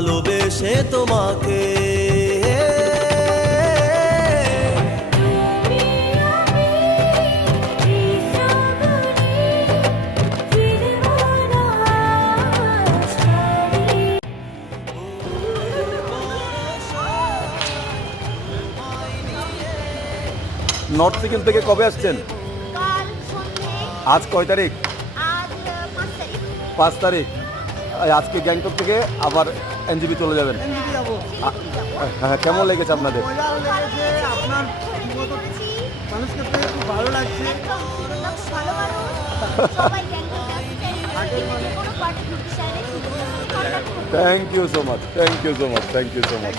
ভালোবেসে তোমাকে। নর্থ সিকিম থেকে কবে আসছেন? কাল সন্ধে, আজ কয় তারিখ? আজ 5 তারিখ। 5 তারিখ। আজকে গ্যাংটক থেকে আবার এনজিবি চলে যাবেন। এনজিপি যাবো। শিলিগুড়ি যাবো। হ্যাঁ, কেমন লেগেছে আপনাদের? মজা লেগেছে। আপনার ঘুরে ঘুরেছি। মানুষকে পেয়ে খুব ভালো লাগছে। একদম তোমরা খুব ভালো মানুষ। সবাই গ্যাংটকে আসতে চাইলে যে কোনো পার্টি ঘুরতে চাইলে শিলিগুড়ি contact করতে। Thank you so much, thank you so much, thank you so much.